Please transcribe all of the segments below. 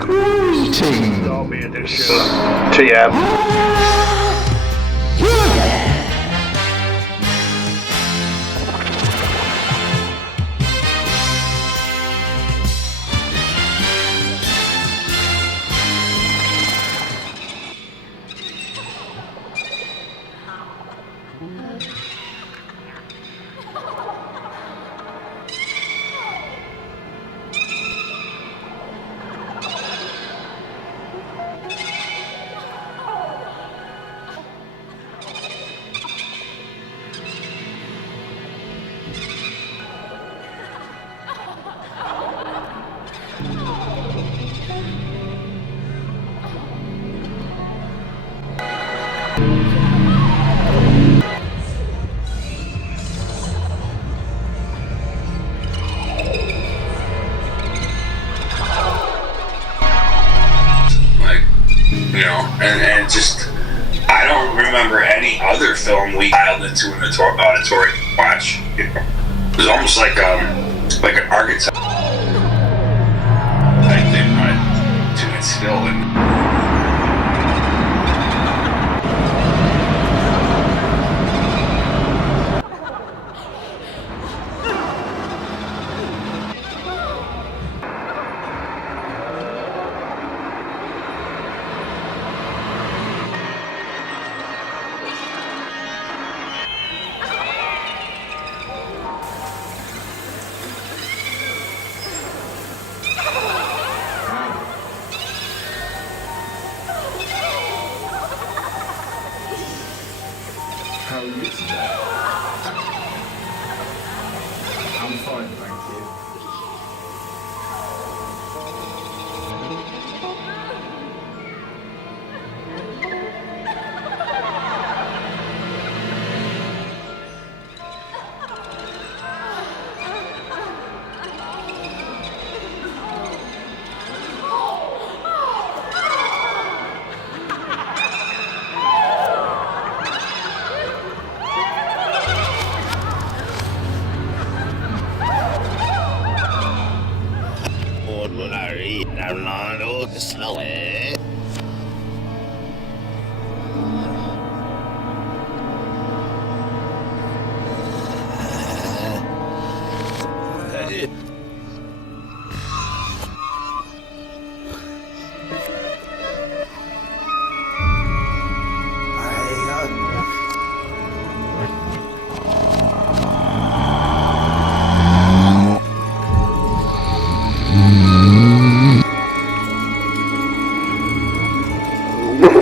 Greetings. TM. And just, I don't remember any other film we dialed into an auditorium to watch. It was almost like an archetype. Like they wanted to instill in. How are you today? I'm fine, thank you.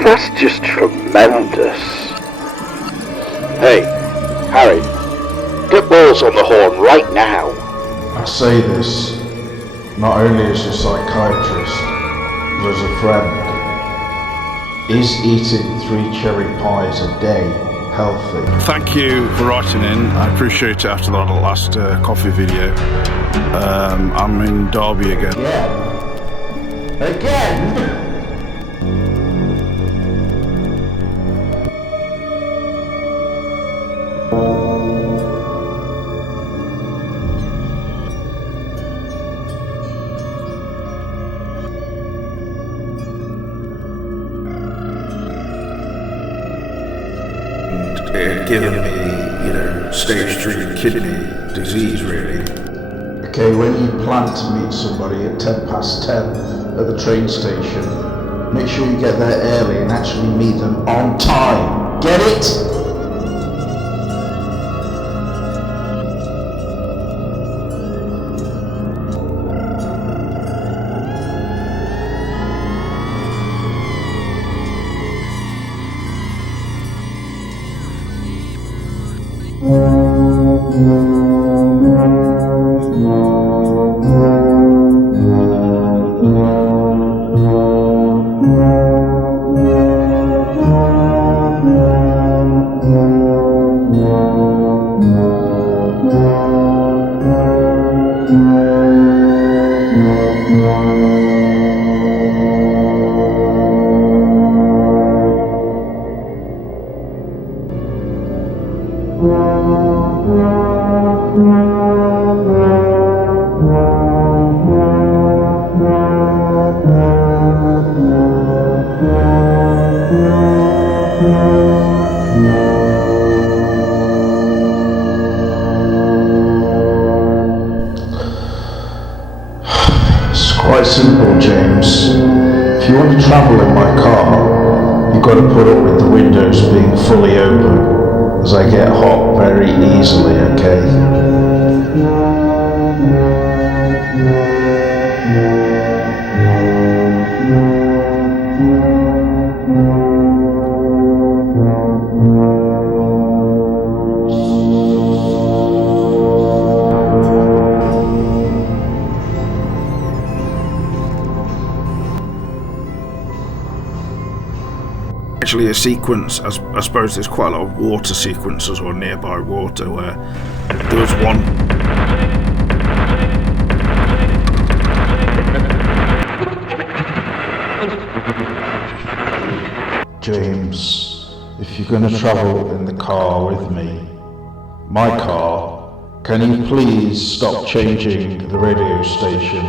That's just tremendous. Hey, Harry, get balls on the horn right now. I say this not only as a psychiatrist, but as a friend. Is eating 3 cherry pies a day healthy? Thank you for writing in. I appreciate it after that last coffee video. I'm in Derby again. Yeah. Again? Given me, stage 3 kidney disease, really. Okay, when you plan to meet somebody at 10:10 at the train station, make sure you get there early and actually meet them on time. Get it? It's quite simple, James. If you want to travel in my car, you've got to put up with the windows being fully open, as I get hot very easily, okay? Actually a sequence, I suppose there's quite a lot of water sequences or nearby water where there was one. James, if you're going to travel in the car with me, my car, can you please stop changing the radio station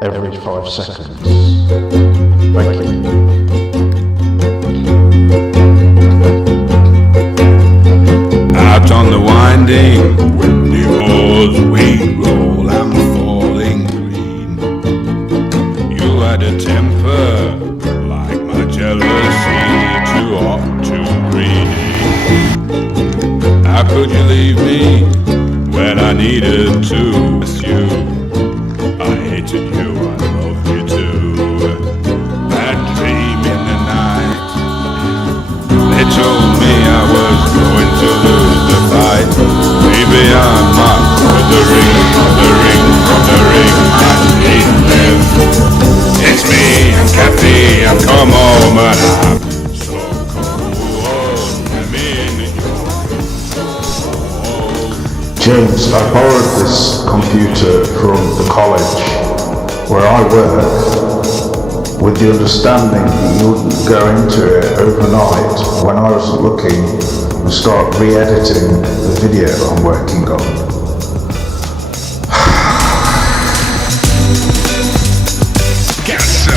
every 5 seconds? Thank you. Out on the winding, windy roads we roll, I'm falling green. You had a temper like my jealousy, too hot, too greedy. How could you leave me when I needed to miss you? I hated you, I loved you too. Bad dream in the night. They told me I was going to lose the fight. Maybe I'm not for the ring, I need to live. It's me, I'm Kathy, I've come home and I'm so cold. I'm in your James, I borrowed this computer from the college where I work, with the understanding that you wouldn't go into it overnight when I wasn't looking and start re-editing the video I'm working on. get some.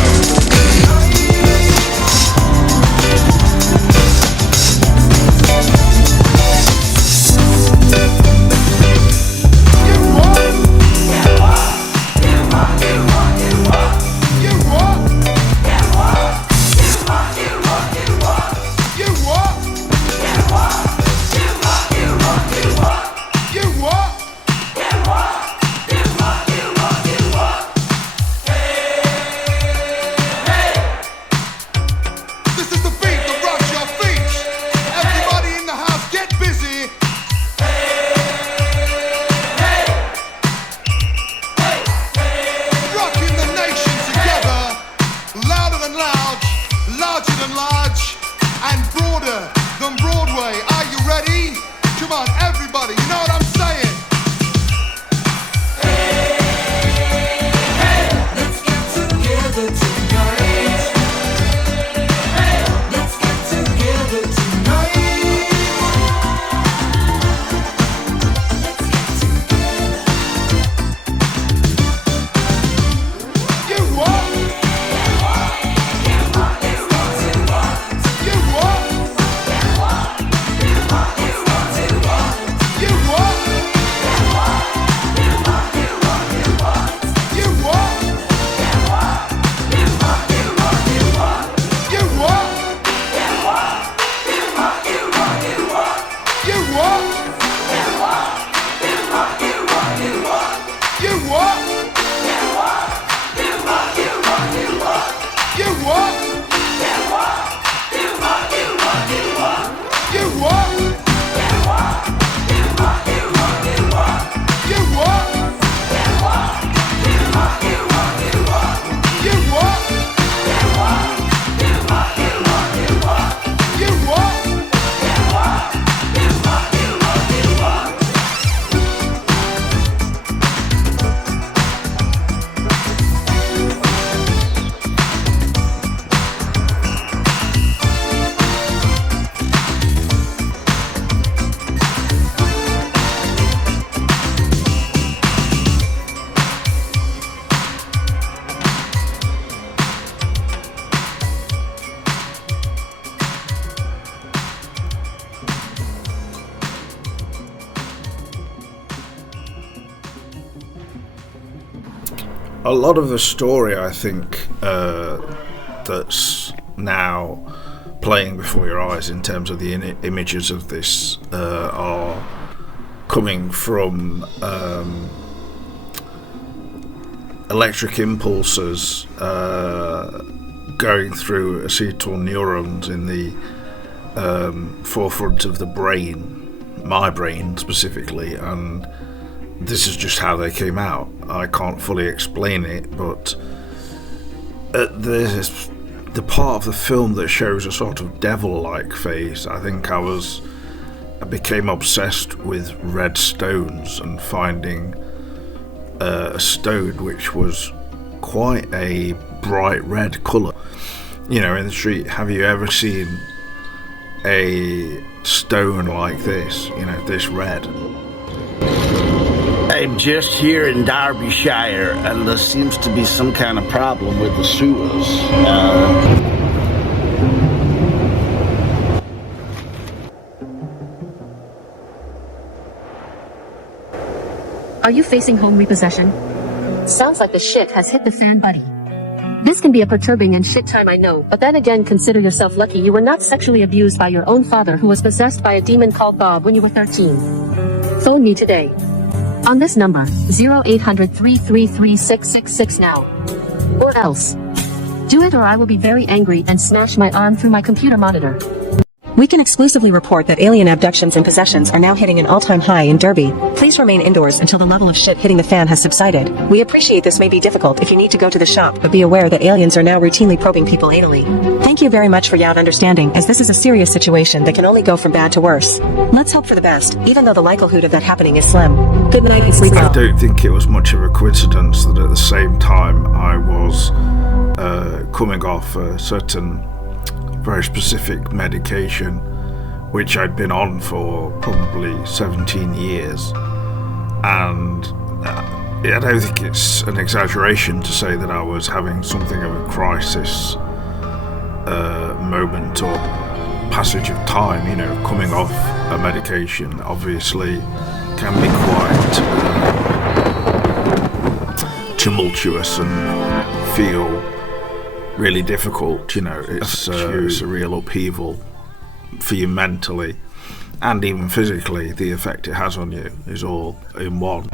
You what? a lot of the story, I think, that's now playing before your eyes in terms of the images of this are coming from electric impulses going through acetyl neurons in the forefront of the brain, my brain specifically, and this is just how they came out. I can't fully explain it, but at the part of the film that shows a sort of devil-like face, I think I became obsessed with red stones and finding a stone which was quite a bright red colour. You know, in the street, have you ever seen a stone like this, you know, this red? I'm just here in Derbyshire, and there seems to be some kind of problem with the sewers. Are you facing home repossession? Sounds like the shit has hit the fan, buddy. This can be a perturbing and shit time, I know, but then again, consider yourself lucky you were not sexually abused by your own father who was possessed by a demon called Bob when you were 13. Phone me today. On this number, 0800-333-666 now. Or else. Do it or I will be very angry and smash my arm through my computer monitor. We can exclusively report that alien abductions and possessions are now hitting an all-time high in Derby. Please remain indoors until the level of shit hitting the fan has subsided. We appreciate this may be difficult if you need to go to the shop, but be aware that aliens are now routinely probing people anally. Thank you very much for your understanding, as this is a serious situation that can only go from bad to worse. Let's hope for the best, even though the likelihood of that happening is slim. Good night and sleep well. I don't think it was much of a coincidence that at the same time I was coming off a certain very specific medication which I'd been on for probably 17 years, and I don't think it's an exaggeration to say that I was having something of a crisis moment or passage of time. You know, coming off a medication obviously can be quite tumultuous and feel really difficult. You know, it's a real upheaval for you mentally and even physically. The effect it has on you is all in one.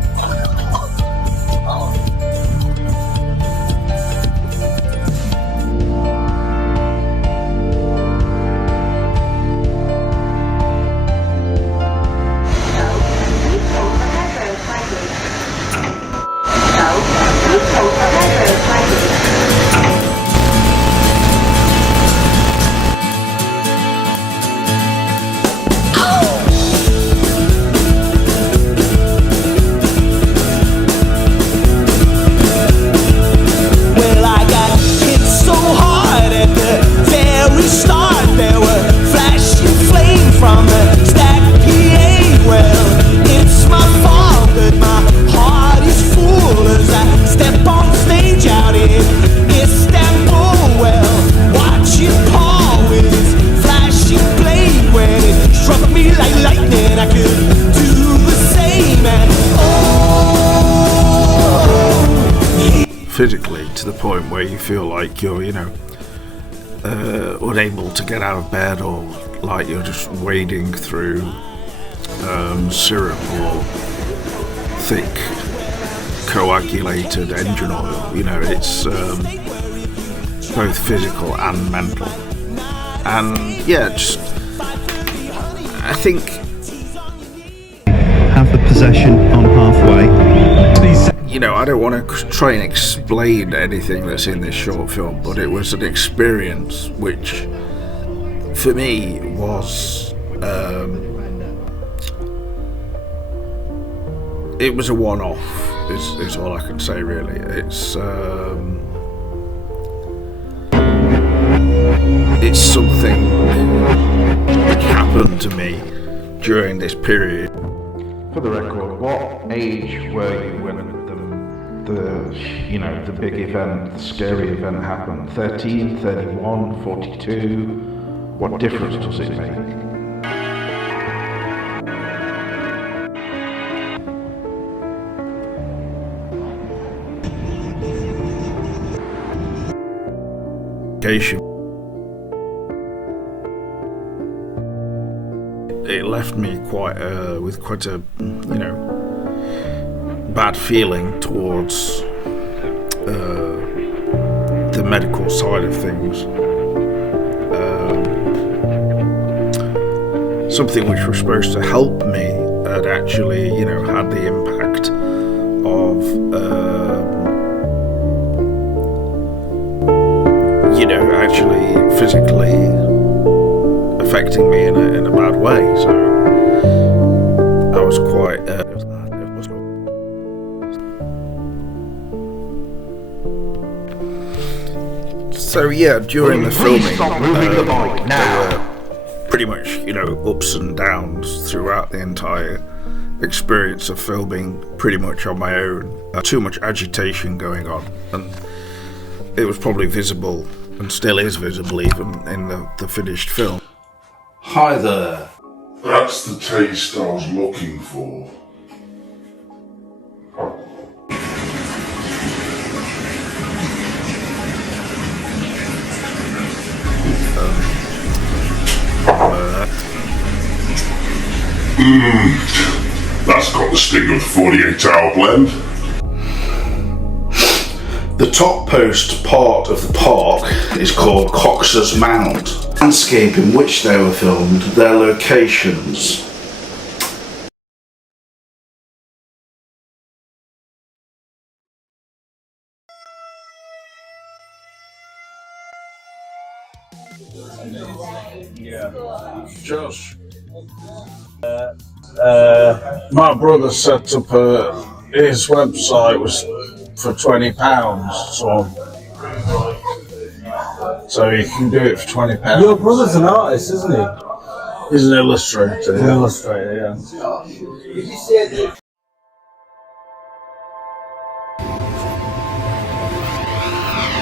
Physically, to the point where you feel like you're, you know, unable to get out of bed, or like you're just wading through syrup or thick coagulated engine oil. You know, it's both physical and mental. And yeah, just I think have the possession on halfway. You know, I don't want to try and explain anything that's in this short film, but it was an experience which, for me, was it was a one-off. Is all I can say, really. It's something which happened to me during this period. For the record, what age were you when the big event, the scary event happened? 13, 31, 42? What difference does it make? location. It left me with quite a, bad feeling towards the medical side of things. Something which was supposed to help me had actually, had the impact of, actually physically affecting me in a bad way. So I was quite. So yeah, during the filming, there were pretty much, ups and downs throughout the entire experience of filming, pretty much on my own. Too much agitation going on, and it was probably visible, and still is visible even in the finished film. Hi there. That's the taste I was looking for. That's got the sting of the 48-hour blend. The top post part of the park is called Cox's Mound. The landscape in which they were filmed, their locations. Josh. My brother set up his website was for £20, so you can do it for £20. Your brother's an artist, isn't he? He's an illustrator. An illustrator, yeah.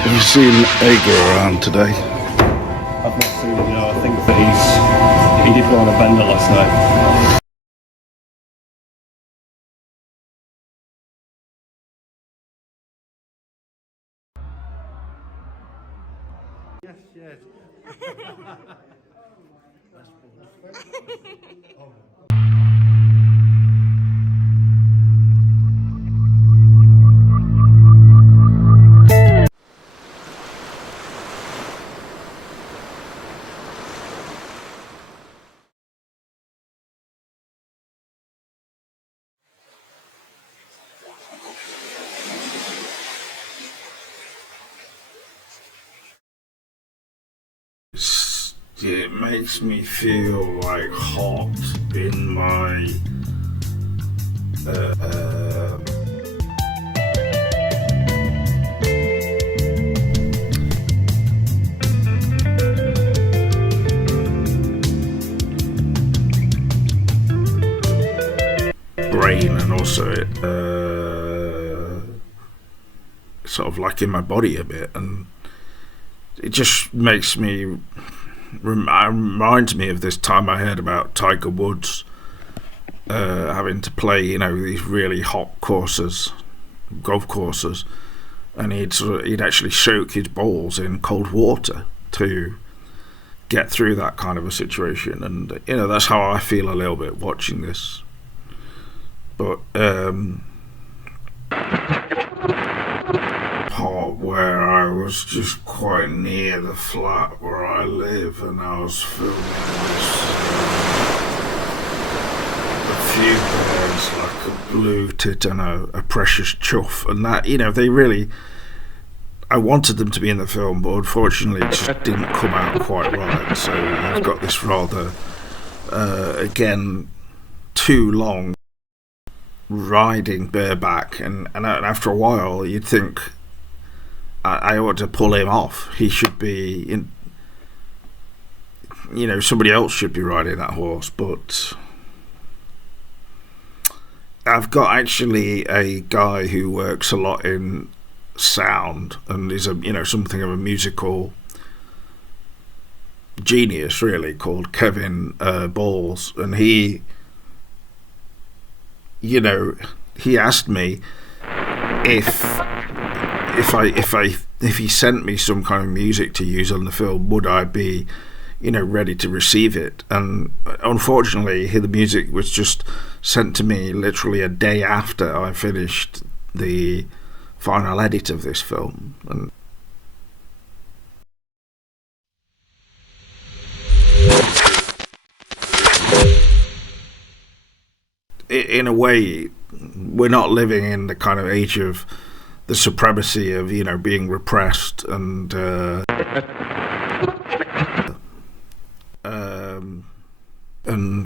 Have you seen Ager around today? I've not seen him, I think that he did go on a bender last night. Yes. It makes me feel like hot in my brain, and also sort of like in my body a bit, and it just makes me reminds me of this time I heard about Tiger Woods having to play, these really hot golf courses, and he'd actually soak his balls in cold water to get through that kind of a situation, and that's how I feel a little bit watching this. But part where I was just quite near the flat where I live, and I was filming a few birds, like a blue tit and a precious chuff, and that, they really, I wanted them to be in the film, but unfortunately it just didn't come out quite right. So I've got this rather again too long riding bareback, and after a while you'd think I ought to pull him off. He should be in, somebody else should be riding that horse. But I've got actually a guy who works a lot in sound and is something of a musical genius, really, called Kevin Balls, and he asked me if I if he sent me some kind of music to use on the film, would I be, ready to receive it? And unfortunately, the music was just sent to me literally a day after I finished the final edit of this film. And in a way, we're not living in the kind of age of the supremacy of, being repressed and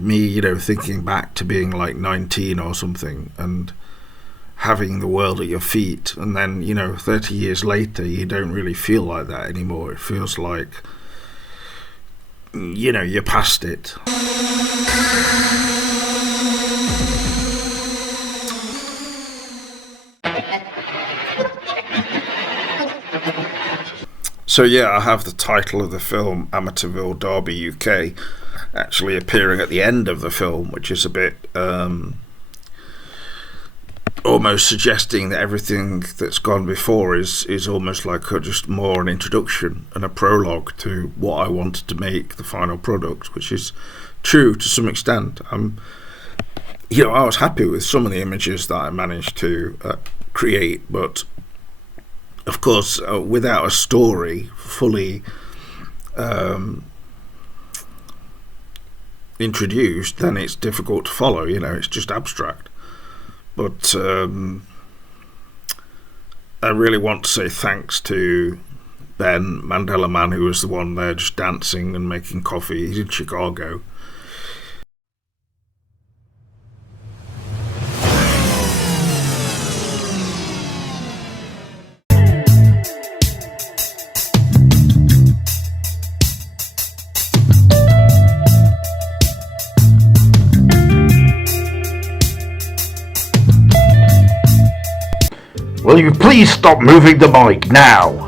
me, thinking back to being like 19 or something and having the world at your feet, and then 30 years later you don't really feel like that anymore. It feels like you're past it. So yeah, I have the title of the film, Amityville, Derby, UK, actually appearing at the end of the film, which is a bit almost suggesting that everything that's gone before is almost like just more an introduction and a prologue to what I wanted to make the final product, which is true to some extent. I was happy with some of the images that I managed to create, but of course, without a story fully introduced, then it's difficult to follow. It's just abstract. But I really want to say thanks to Ben Mandela Man, who was the one there just dancing and making coffee. He's in Chicago. Will you please stop moving the mic now?